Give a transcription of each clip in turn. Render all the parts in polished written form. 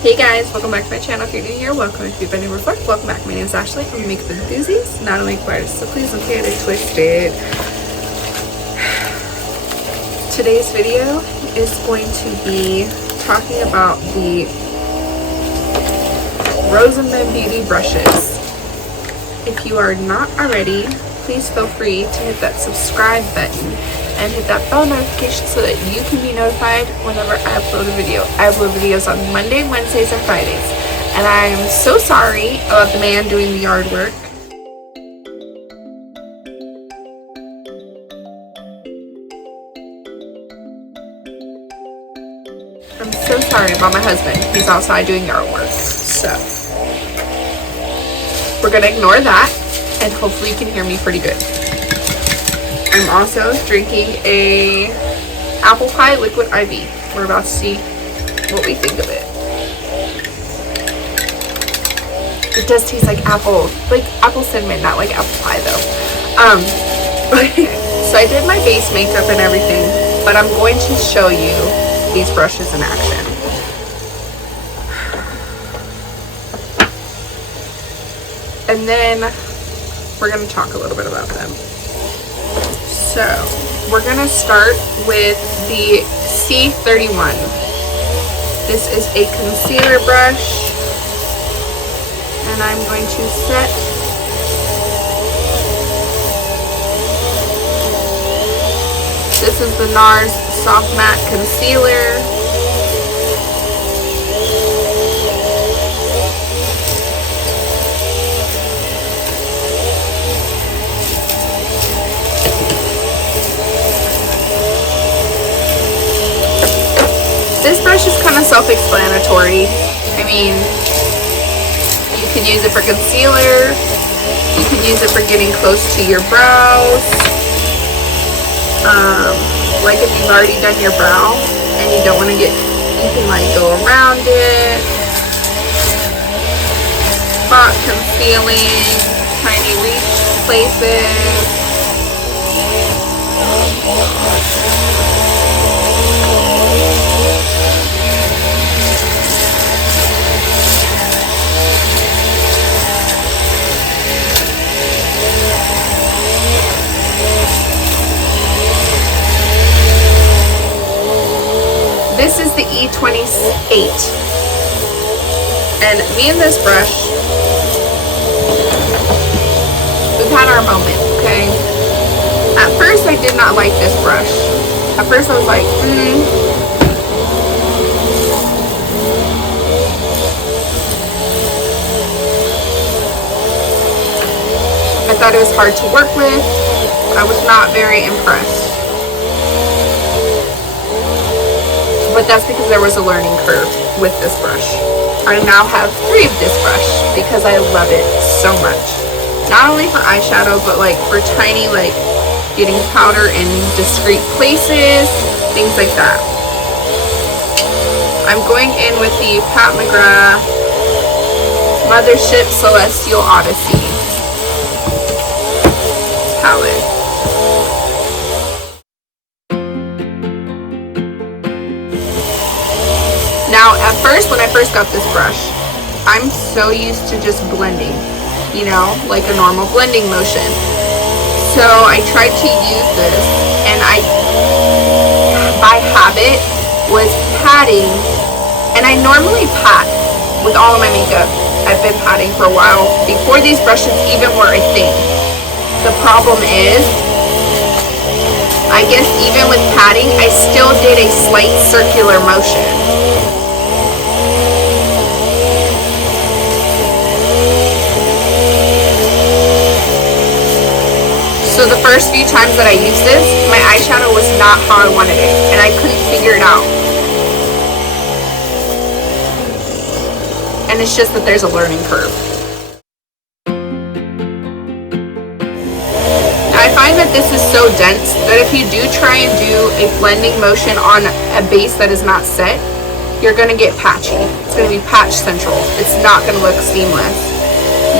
Hey guys, welcome back to my channel. If you're new here, welcome. If you've been here before, welcome back. My name is Ashley. I'm a makeup enthusiast, not a makeup artist, so please don't get it twisted. Today's video is going to be talking about the Roseandben beauty brushes. If you are not already, please feel free to hit that subscribe button and hit that bell notification so that you can be notified whenever I upload a video. I upload videos on Monday, Wednesdays, and Fridays. And I'm so sorry about the man doing the yard work. I'm so sorry about my husband. He's outside doing yard work. So we're gonna ignore that and hopefully you can hear me pretty good. I'm also drinking a apple pie liquid IV. We're about to see what we think of it. It does taste like apple cinnamon, not like apple pie though. So I did my base makeup and everything, but I'm going to show you these brushes in action. And then we're going to talk a little bit about them. So we're going to start with the C31. This is a concealer brush, and I'm going to set this is the Nars Soft Matte Concealer. This brush is kind of self-explanatory. I mean, you can use it for concealer, you can use it for getting close to your brows. Like if you've already done your brow and you don't want to get, you can like go around it. Spot concealing, tiny reach places. This is the E28, and me and this brush, we've had our moment, okay? At first I did not like this brush. At first I was like, I thought it was hard to work with. I was not very impressed. But that's because there was a learning curve with this brush. I now have 3 of this brush because I love it so much. Not only for eyeshadow, but like for tiny, like getting powder in discreet places, things like that. I'm going in with the Mcgrath Mothership Celestial Odyssey palette. Now, at first, when I first got this brush, I'm so used to just blending, you know, like a normal blending motion. So I tried to use this, and I, by habit, was patting, and I normally pat with all of my makeup. I've been patting for a while, before these brushes even were a thing. The problem is, I guess even with patting, I still did a slight circular motion. So the first few times that I used this, my eyeshadow was not how I wanted it, and I couldn't figure it out. And it's just that there's a learning curve. Now I find that this is so dense that if you do try and do a blending motion on a base that is not set, you're going to get patchy. It's going to be patch central. It's not going to look seamless.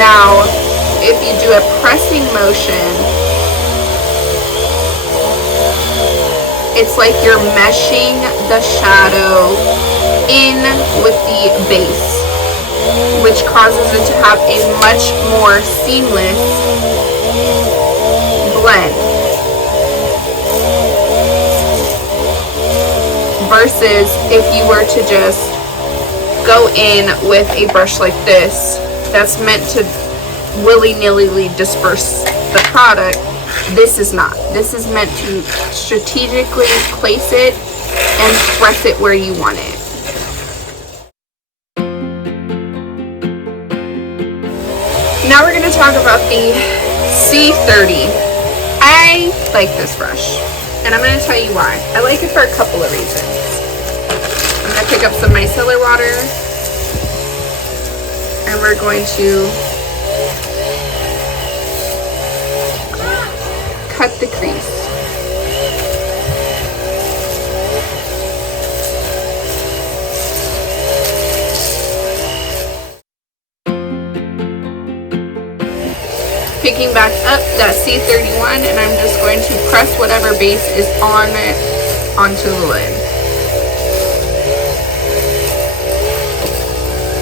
Now, if you do a pressing motion, it's like you're meshing the shadow in with the base, which causes it to have a much more seamless blend versus if you were to just go in with a brush like this that's meant to willy-nilly disperse the product. This is not. This is meant to strategically place it and press it where you want it. Now we're going to talk about the C30. I like this brush, and I'm going to tell you why. I like it for a couple of reasons. I'm going to pick up some micellar water, and we're going to cut the crease. Picking back up that C31, and I'm just going to press whatever base is on it onto the lid.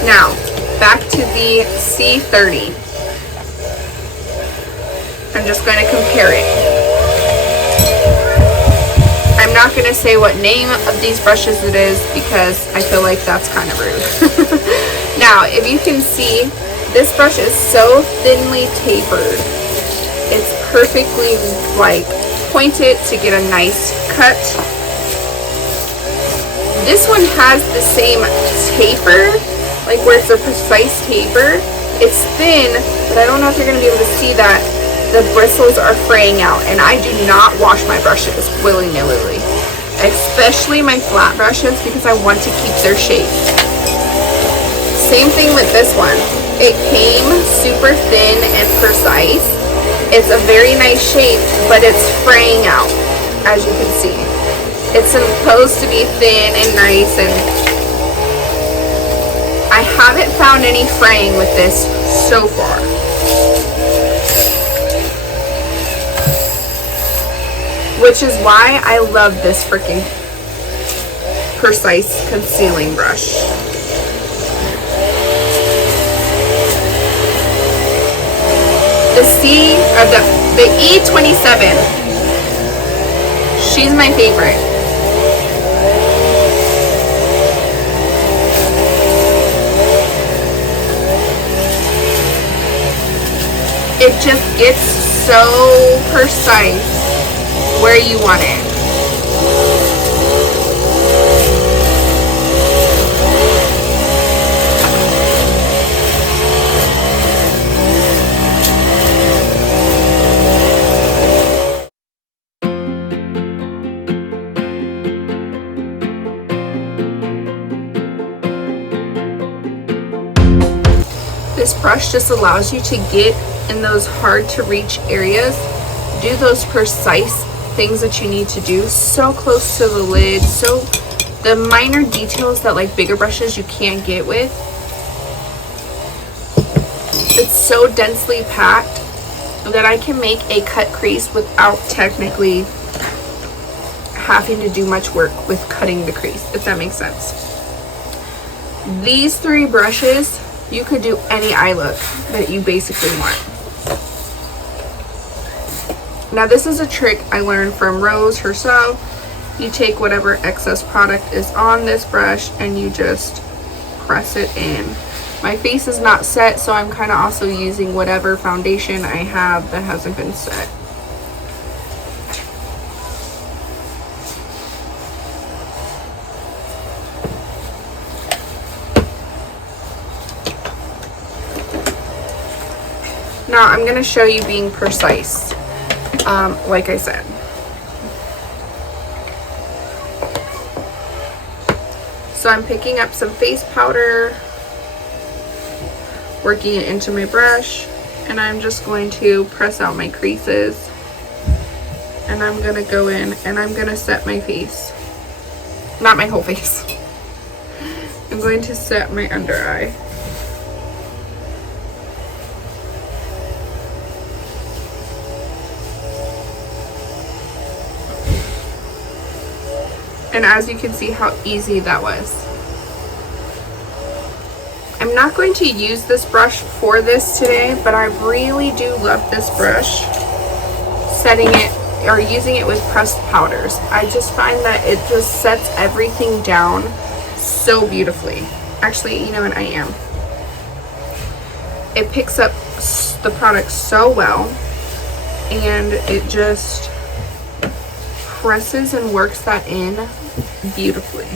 Now, back to the C30. I'm just going to compare it. I'm not going to say what name of these brushes it is because I feel like that's kind of rude. Now, if you can see, this brush is so thinly tapered. It's perfectly like pointed to get a nice cut. This one has the same taper, like where it's a precise taper. It's thin, but I don't know if you're going to be able to see that. The bristles are fraying out, and I do not wash my brushes willy-nilly, especially my flat brushes, because I want to keep their shape. Same thing with this one. It came super thin and precise. It's a very nice shape, but it's fraying out, as you can see. It's supposed to be thin and nice, and I haven't found any fraying with this so far. Which is why I love this freaking precise concealing brush. The E27, she's my favorite. It just gets so precise where you want it. This brush just allows you to get in those hard to reach areas, do those precise things that you need to do so close to the lid, so the minor details that like bigger brushes you can't get with. It's so densely packed that I can make a cut crease without technically having to do much work with cutting the crease, if that makes sense. These three brushes, you could do any eye look that you basically want. Now this is a trick I learned from Rose herself. You take whatever excess product is on this brush and you just press it in. My face is not set, so I'm kind of also using whatever foundation I have that hasn't been set. Now I'm going to show you being precise, like I said. So I'm picking up some face powder, working it into my brush, and I'm just going to press out my creases. And I'm going to go in and I'm going to set my face. Not my whole face. I'm going to set my under eye. And as you can see how easy that was. I'm not going to use this brush for this today, but I really do love this brush, setting it or using it with pressed powders. I just find that it just sets everything down so beautifully. Actually, you know what, I am. It picks up the product so well, and it just presses and works that in beautifully.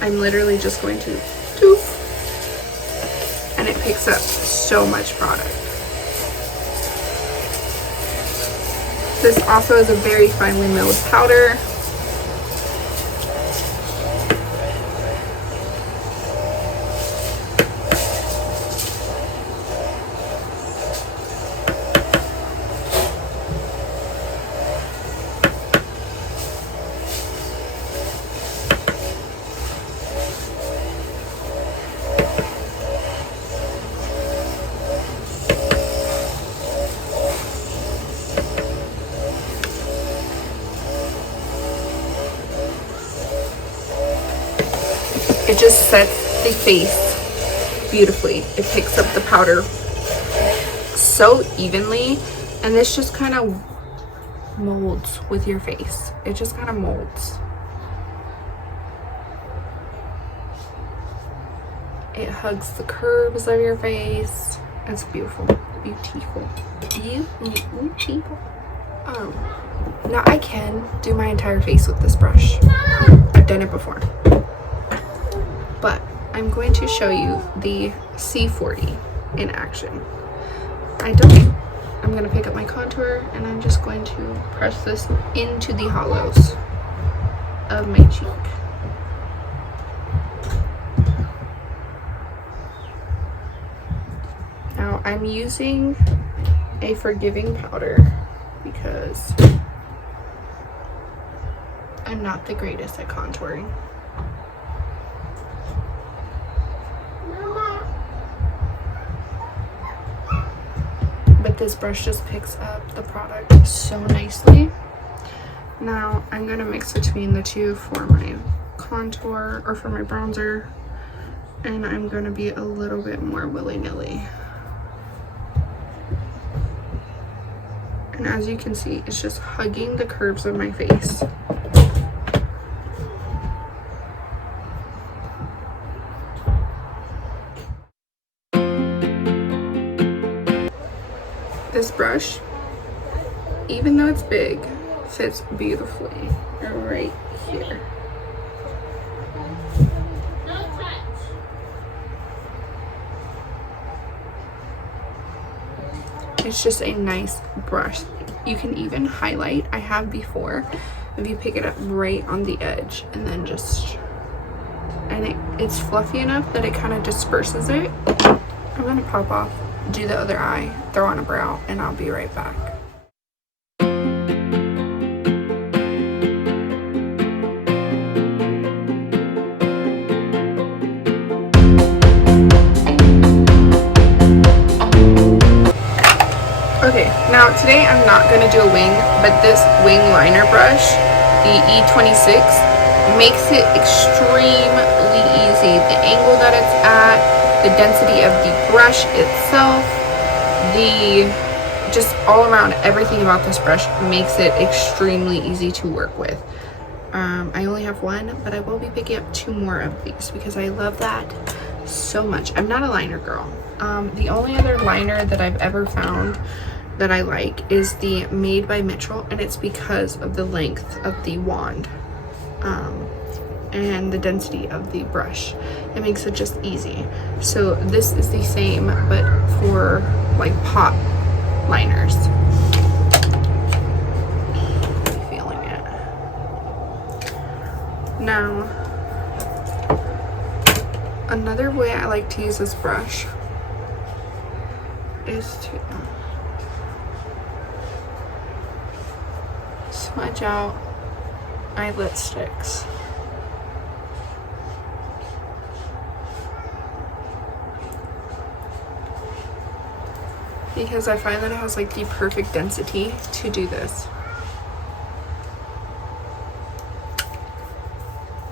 I'm literally just going to doof, and it picks up so much product. This also is a very finely milled powder. It just sets the face beautifully. It picks up the powder so evenly, and this just kind of molds with your face. It just kind of molds. It hugs the curves of your face. It's beautiful. Beautiful. Beautiful. Now I can do my entire face with this brush. I've done it before. But I'm going to show you the C40 in action. I'm going to pick up my contour, and I'm just going to press this into the hollows of my cheek. Now I'm using a forgiving powder because I'm not the greatest at contouring. But this brush just picks up the product so nicely. Now I'm going to mix between the two for my contour, or for my bronzer, and I'm going to be a little bit more willy-nilly. And as you can see, it's just hugging the curves of my face. This brush, even though it's big, fits beautifully right here. It's just a nice brush. You can even highlight. I have before, if you pick it up right on the edge and then just, and it's fluffy enough that it kind of disperses it. I'm gonna pop off, do the other eye, throw on a brow, and I'll be right back. Okay, now today I'm not going to do a wing, but this wing liner brush, the E26, makes it extremely easy. The angle that it's at, the density of the brush itself, just all around everything about this brush makes it extremely easy to work with. I only have one, but I will be picking up 2 more of these because I love that so much. I'm not a liner girl. The only other liner that I've ever found that I like is the Made by Mitchell, and it's because of the length of the wand and the density of the brush. It makes it just easy. So this is the same, but for like pot liners. Feeling it. Now, another way I like to use this brush is to Smudge Out Eye Lipsticks. because I find that it has like the perfect density to do this.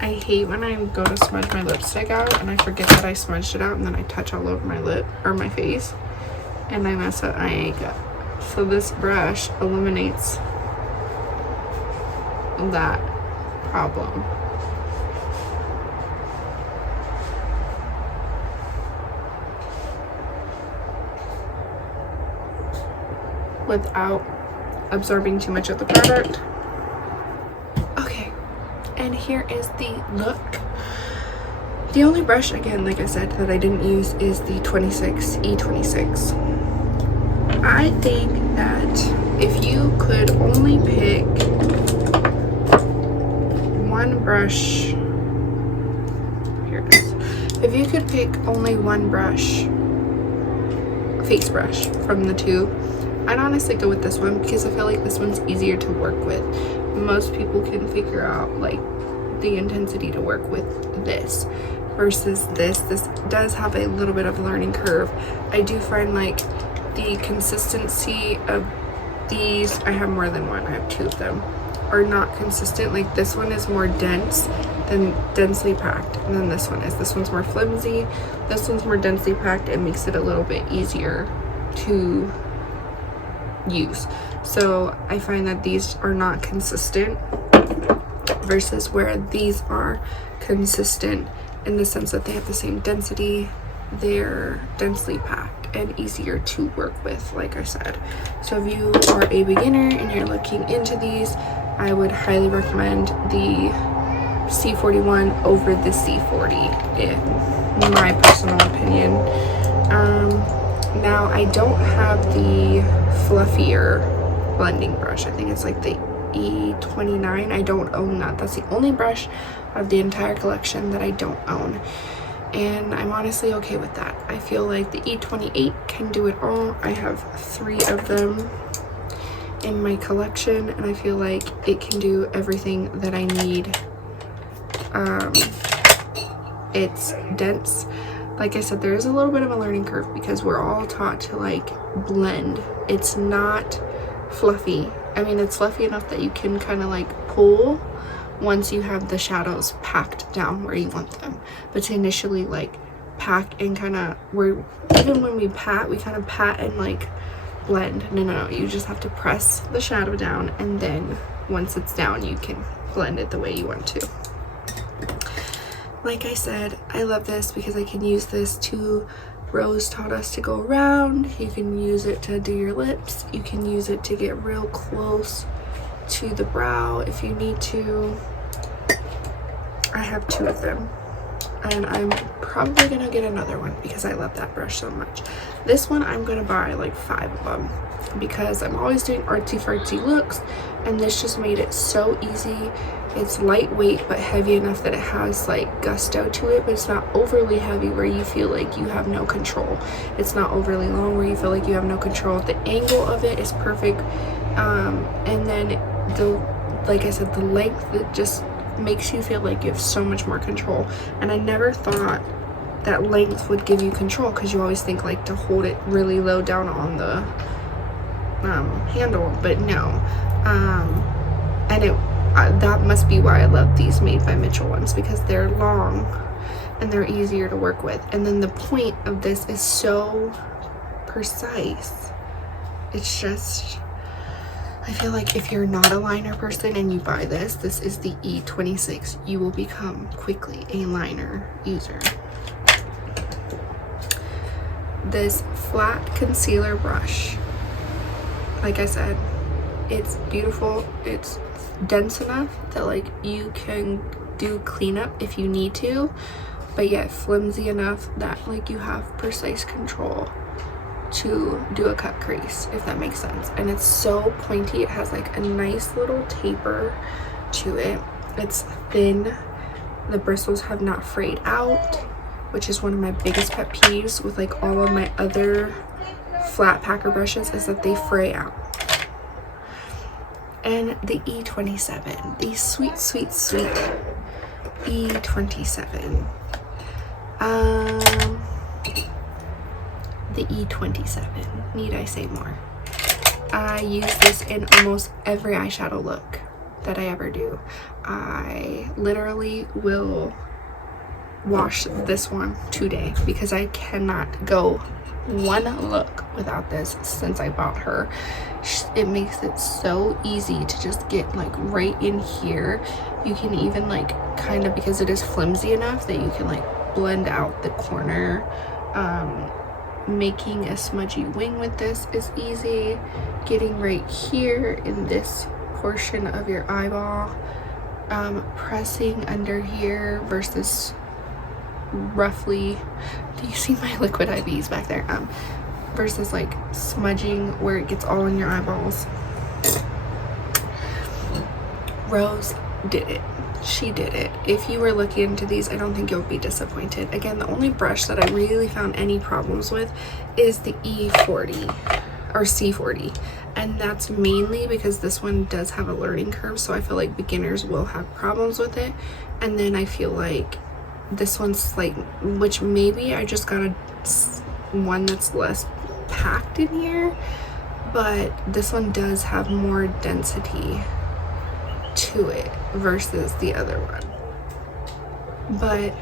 I hate when I go to smudge my lipstick out and I forget that I smudged it out, and then I touch all over my lip or my face and I mess up my makeup. So this brush eliminates that problem. Without absorbing too much of the product. Okay, and here is the look. The only brush, again, like I said, that I didn't use is the E26. I think that if you could only pick one brush, here it is. If you could pick only one brush, face brush from the two, I'd honestly go with this one because I feel like this one's easier to work with. Most people can figure out like the intensity to work with this versus this. This does have a little bit of a learning curve. I do find like the consistency of these, I have more than one, I have two of them, are not consistent. Like this one is more dense than densely packed, and then this one is. This one's more flimsy, this one's more densely packed. It makes it a little bit easier to use. So I find that these are not consistent versus where these are consistent in the sense that they have the same density. They're densely packed and easier to work with, like I said. So if you are a beginner and you're looking into these, I would highly recommend the C41 over the C40 in my personal opinion. Now I don't have the fluffier blending brush. I think it's like the E29. I don't own that. That's the only brush of the entire collection that I don't own, and I'm honestly okay with that. I feel like the E28 can do it all. I have 3 of them in my collection and I feel like it can do everything that I need. It's dense. Like I said, there is a little bit of a learning curve because we're all taught to like blend. It's not fluffy. I mean, it's fluffy enough that you can kind of like pull once you have the shadows packed down where you want them. But to initially like pack and kind of, even when we kind of pat and like blend. No, you just have to press the shadow down, and then once it's down, you can blend it the way you want to. Like I said, I love this because I can use this to, Rose taught us to go around. You can use it to do your lips. You can use it to get real close to the brow if you need to. I have 2 of them. And I'm probably going to get another one because I love that brush so much. This one I'm going to buy like 5 of them because I'm always doing artsy fartsy looks, and this just made it so easy. It's lightweight but heavy enough that it has like gusto to it, but it's not overly heavy where you feel like you have no control. It's not overly long where you feel like you have no control. The angle of it is perfect, and then like I said, the length, it just makes you feel like you have so much more control. And I never thought that length would give you control because you always think like to hold it really low down on the handle, but no. And that must be why I love these Made by Mitchell ones, because they're long and they're easier to work with. And then the point of this is so precise. It's just, I feel like if you're not a liner person and you buy this, this is the E26, you will become quickly a liner user. This flat concealer brush, like I said, it's beautiful. It's dense enough that like you can do cleanup if you need to, but yet flimsy enough that like you have precise control to do a cut crease, if that makes sense. And it's so pointy. It has like a nice little taper to it. It's thin. The bristles have not frayed out, which is one of my biggest pet peeves with like all of my other flat packer brushes, is that they fray out. And the E27, the sweet, sweet, sweet the E27. Need I say more? I use this in almost every eyeshadow look that I ever do. I literally will wash this one today because I cannot go one look without this since I bought her. It makes it so easy to just get like right in here. You can even like kind of, because it is flimsy enough that you can like blend out the corner. Making a smudgy wing with this is easy. Getting right here in this portion of your eyeball, pressing under here versus roughly, do you see my liquid IVs back there? Versus like smudging where it gets all in your eyeballs. Rose did it. She did it. If you were looking into these, I don't think you'll be disappointed. Again, the only brush that I really found any problems with is the E40 or C40, and that's mainly because this one does have a learning curve, so I feel like beginners will have problems with it. And then I feel like this one's like, which maybe I just got one that's less packed in here, but this one does have more density to it versus the other one. But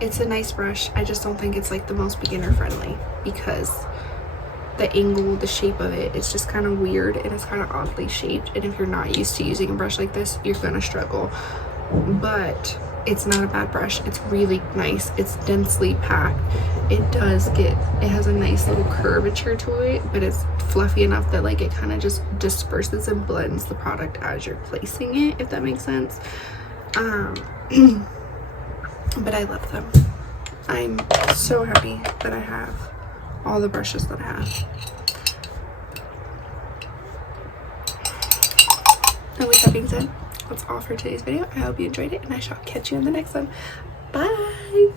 it's a nice brush. I just don't think it's like the most beginner friendly because the angle, the shape of it, it's just kind of weird and it's kind of oddly shaped, and if you're not used to using a brush like this, you're gonna struggle. But it's not a bad brush. It's really nice. It's densely packed. It has a nice little curvature to it, but it's fluffy enough that like it kind of just disperses and blends the product as you're placing it, if that makes sense. But I love them. I'm so happy that I have all the brushes that I have. And with that being said, that's all for today's video. I hope you enjoyed it, and I shall catch you in the next one. Bye.